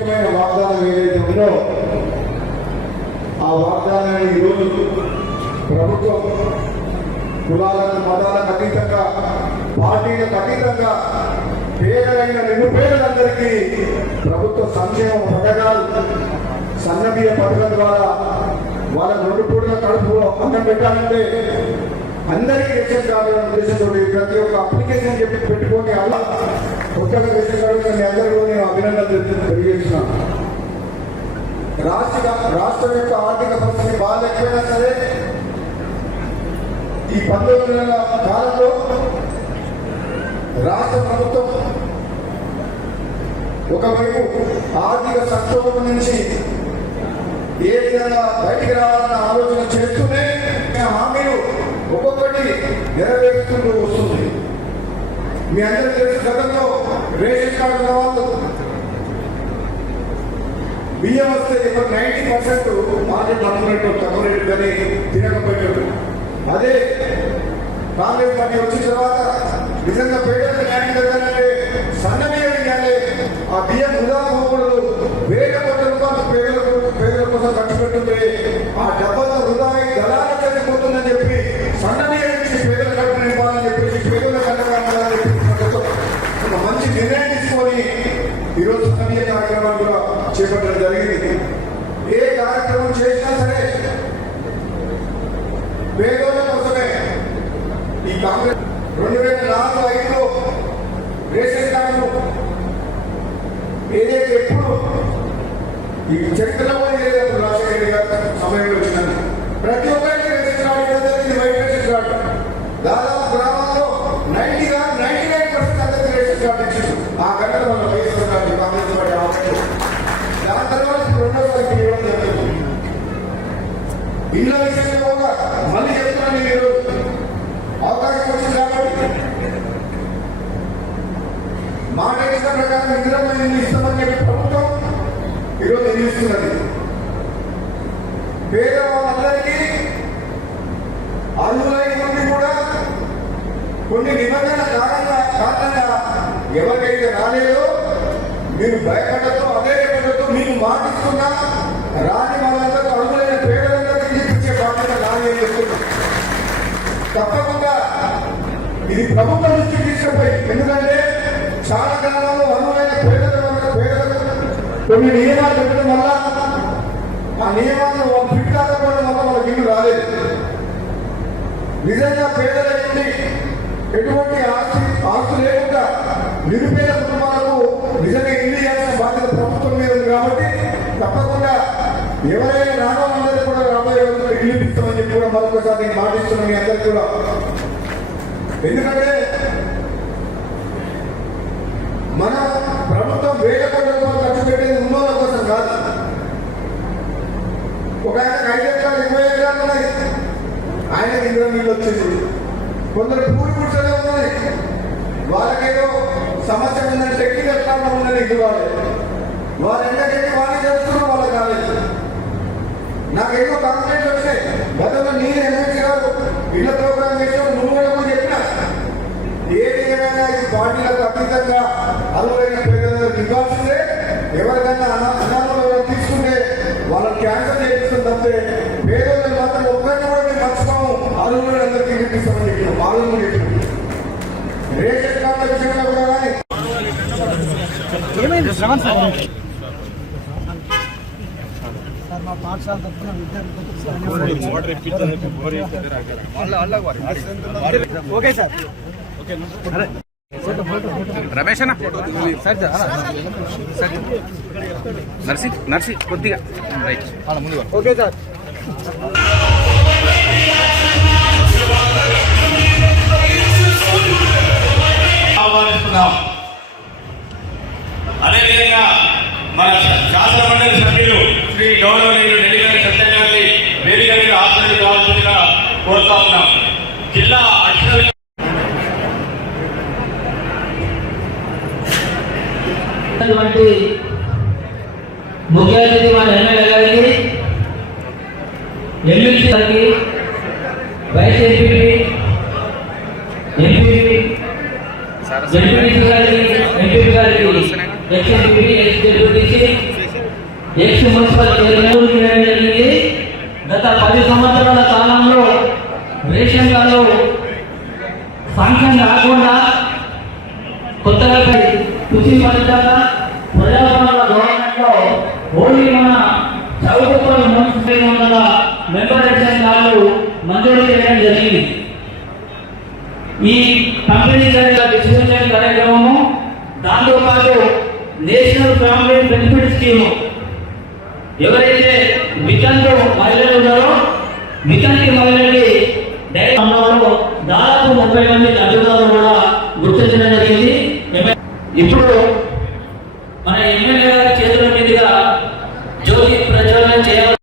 వాగ్దానం ఏదైతే ఉందో ఆ వాగ్దానాన్ని ఈరోజు ప్రభుత్వం కులాలకు మతాలకు అతీతంగా పార్టీలకు అతీతంగా పేదలైన నిరుపేదలందరికీ ప్రభుత్వ సంక్షేమ పథకాలు సన్నబియ్య పథకం ద్వారా వాళ్ళ 2 పూటల కడుపులో అన్నం పెట్టాలంటే అందరికీ రేషన్ కార్డు ఉద్దేశంతో ప్రతి ఒక్క అప్లికేషన్ పెట్టుకొని అలా కొత్తగా రేషన్ కార్డు మీ అందరికీ నేను అభినందనలు తెలియజేస్తున్నాను. రాష్ట్రం యొక్క ఆర్థిక పరిస్థితి బాగా ఎక్కువైనా సరే ఈ 19 నెలల కాలంలో రాష్ట్ర ప్రభుత్వం ఒకవైపు ఆర్థిక సంక్షోభం నుంచి ఏ విధంగా బయటికి రావాలన్న ఆలోచన చేస్తూనే హామీలు ఒక్కొక్కటి నెరవేరుకుంటూ వస్తుంది. మీ అందరూ తెలిసిన గతంలో రేషన్ కార్డు వాళ్ళు బియ్యం వస్తే 90% మార్కెట్ అమ్ముకునేట్టు తక్కువ రేటు కానీ తినకపోయేటట్టు. అదే కాంగ్రెస్ పార్టీ వచ్చిన తర్వాత నిజంగా పేదలకు న్యాయం జరగాలంటే సన్న బియ్యం ఇవ్వాలి. ఆ బియ్యం వృధా పోకూడదు. 1000 కోట్ల రూపాయలు పేదల కోసం ఖర్చు పెట్టుంటే ఆ డబ్బుల వృధా దళాలు చనిపోతుందని చెప్పి సన్న బియ్యం ఇచ్చి పేదల కడుపు నింపాలని చెప్పి పేదల కట్టడాలని చెప్పి ఒక మంచి నిర్ణయం తీసుకొని ఈరోజు సన్న బియ్య కార్యక్రమాలు కూడా చేపట్టడం జరిగింది. ఏ కార్యక్రమం చేసినా సరే పేదల కోసమే. ఈ కాంగ్రెస్ 2004-05లో రేషన్ కార్డు ఏదైతే ఎప్పుడు ఈ చరిత్రలో ఏదైతే రాజశేఖర రెడ్డి గారి సమయంలో వచ్చిందని ప్రతి ఒక్కరికి రేషన్ కార్డు ఇది వైట్ రేషన్ కార్డు. దాదాపు గ్రామాల్లో 99% అందరికీ రేషన్ కార్డు ఇచ్చింది. ఆ గంటలో మన వైఎస్ఆర్ కార్డు కాంగ్రెస్ పార్టీ ఆపేది. దాని తర్వాత 2వ ఇవ్వడం జరుగుతుంది. ఇళ్ళ విషయంలో కూడా మళ్ళీ చెప్తున్నాను, మీరు అవకాశం వచ్చింది కాబట్టి మాట ఇచ్చిన ప్రకారం ఇంద్రమైన ఇస్తామని చెప్పి ప్రభుత్వం ఈరోజు నిలుస్తున్నది. పేదవాళ్ళందరికీ అర్హులై ఉండి కూడా కొన్ని నిబంధనల కారణంగా ఎవరికైతే రాలేదో మీరు భయపడతో అదే పడతో మీకు మాటిస్తున్నా రాని వాళ్ళందరూ అర్హులైన పేదలందరికీ ఇచ్చే బాధ్యత నాని చెప్తున్నారు. తప్పకుండా ఇది ప్రభుత్వం దృష్టికి తీసుకుపోయి, ఎందుకంటే చాలా గ్రామాల్లో అర్హులైన పేదలకు కొన్ని నియమాలు పెట్టడం వల్ల ఆ నియమాలను ఫిట్ కాకపోవడం వల్ల వాళ్ళకి ఇల్లు రాలేదు. నిజంగా పేదలకి ఎటువంటి ఆస్తి లేకుండా నిరుపేద కుటుంబాలకు నిజంగా ఇల్లు ఇవ్వాల్సిన బాధ్యత ప్రభుత్వం మీద ఉంది. కాబట్టి తప్పకుండా ఎవరైనా రావాలందరూ కూడా రాబోయే రోజుల్లో ఇల్లు ఇస్తామని చెప్పి కూడా మరొకసారి నేను మాటిస్తున్నాను మీ అందరికీ కూడా. ఎందుకంటే మన ప్రభుత్వం 1000 కోట్ల రూపాయలు ఖర్చు పెట్టేది ఉన్నోళ్ళ కోసం కాదు. ఒక ఆయనకు 5 ఎకరాలు 20 ఎకరాలు ఉన్నాయి, ఆయనకి 20 నీళ్ళు వచ్చింది. కొందరు పూరి కూర్చొనే ఉన్నాయి, వాళ్ళకేదో సమస్య ఉందని టెక్నికల్ ప్రాబ్లం ఉందని ఇది వాళ్ళు ఎంతకెళ్ళి వాళ్ళు చేస్తున్నారు, వాళ్ళకి కాలేదు. నాకేమో కంప్లైంట్ వచ్చాయి. గతంలో నేను ఎమ్మెల్సీ గారు ఇళ్ల ప్రోగ్రాం చేసావు, నువ్వు కూడా చెప్పినా ఏ విధంగా ఈ పార్టీలకు అతీతంగా అర్హులైన పేదలకు ఇవ్వాల్సిందే. ఎవరికైనా అనాథలు తీసుకుంటే వాళ్ళని క్యాన్సర్ చేపిస్తుంది తప్పితే పేదలను మాత్రం ఒక్కరిని కూడా మేము మర్చిపోము. అర్హులను అందరికీ ఇప్పిస్తామని చెప్పిన వాళ్ళు చెప్పిన రేషన్ కార్డుల విషయంలో కూడా కానీ మా పాఠశాల తరఫున ఓకే సార్. రమేష్ అన్న నర్సి కొద్దిగా రైట్ ఓకే సార్. అదేవిధంగా మన శాసన మండలి సభ్యులు శ్రీ గౌరవనీయులు నెల్లిగారి సత్యనారాయణ వేదిక మీద హాజరు కావాల్సిందిగా కోరుతా ఉన్నాం. జిల్లా అక్షర ముఖ్య అతిథి మన ఎమ్మెల్యే గారికి, ఎమ్మెల్సీ గారికి, వైస్ ఎంపీ, ఎంపీ గారికి, ఎంపీ గారికి, ex MP, X deputy X municipal chairman జరిగింది. గత 10 సంవత్సరాల కాలంలో రేషన్ కార్డు సాంక్షన్ కాకుండా కొత్తగా కృషి ఫలితాల ప్రజాపాలన గవర్నమెంట్లో ఓన్లీ మన చౌకపల్లి మున్సిపల్ మండల మెంబర్ రేషన్ కార్డు మంజూరు చేయడం జరిగింది. ఈ పంపిణీ డిస్ట్రిబ్యూషన్ కార్యక్రమము దాంతో పాటు నేషనల్ ఫ్యామిలీ బెనిఫిట్ స్కీమ్ ఎవరైతే వితంతు మహిళలు ఉన్నారో వితంతి మహిళలకి డైరెక్ట్లో దాదాపు 30 మంది లబ్ధిదారులు కూడా గుర్తించడం జరిగింది. ఇప్పుడు మన ఎమ్మెల్యే గారి చేతుల మీదుగా జ్యోతి ప్రజ్వలన చేయాలి.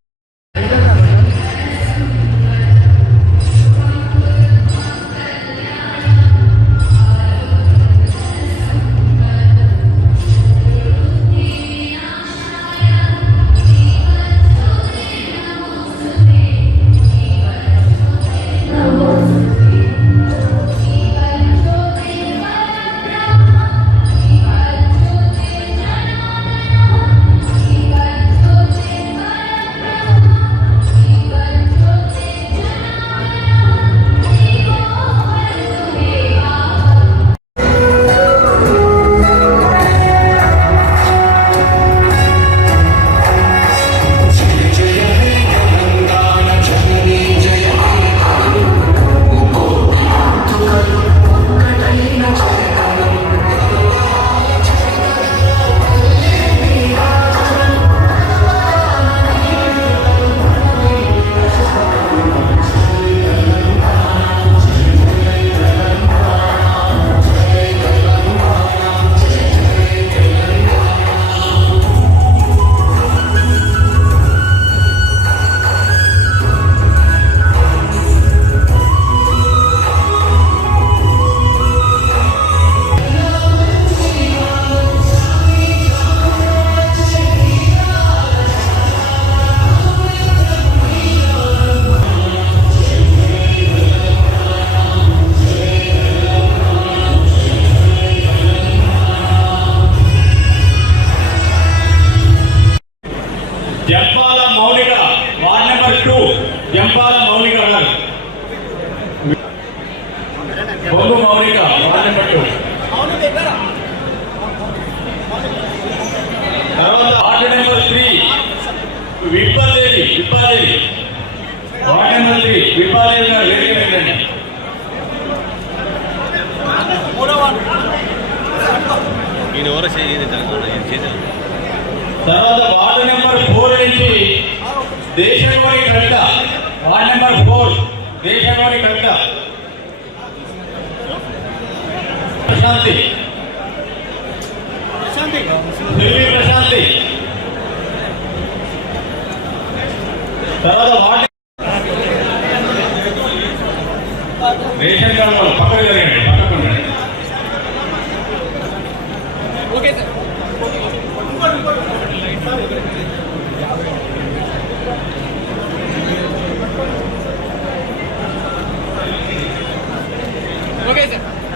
జంపాల మౌలిక వార్డ్ నెంబర్ 2 జంపాల మౌలిక గారు. బొంగు మౌలిక వార్డ్ నెంబర్ 2. తర్వాత వార్డ్ నెంబర్ 3 విప్పాదేవి వార్డ్ నెంబర్ 3 విప్పాదేవి గారు వేదిక వెళ్ళండి. తర్వాత వార్డు నెంబర్ 4 నుంచి దేశంలోని కవిత వార్డు నెంబర్ 4 దేశంలోని కవిత ప్రశాంతి ప్రశాంతి. తర్వాత వార్డు రేషన్ కార్డు పక్కకు జరగండి, పక్కకు ఉండండి. Okay sir.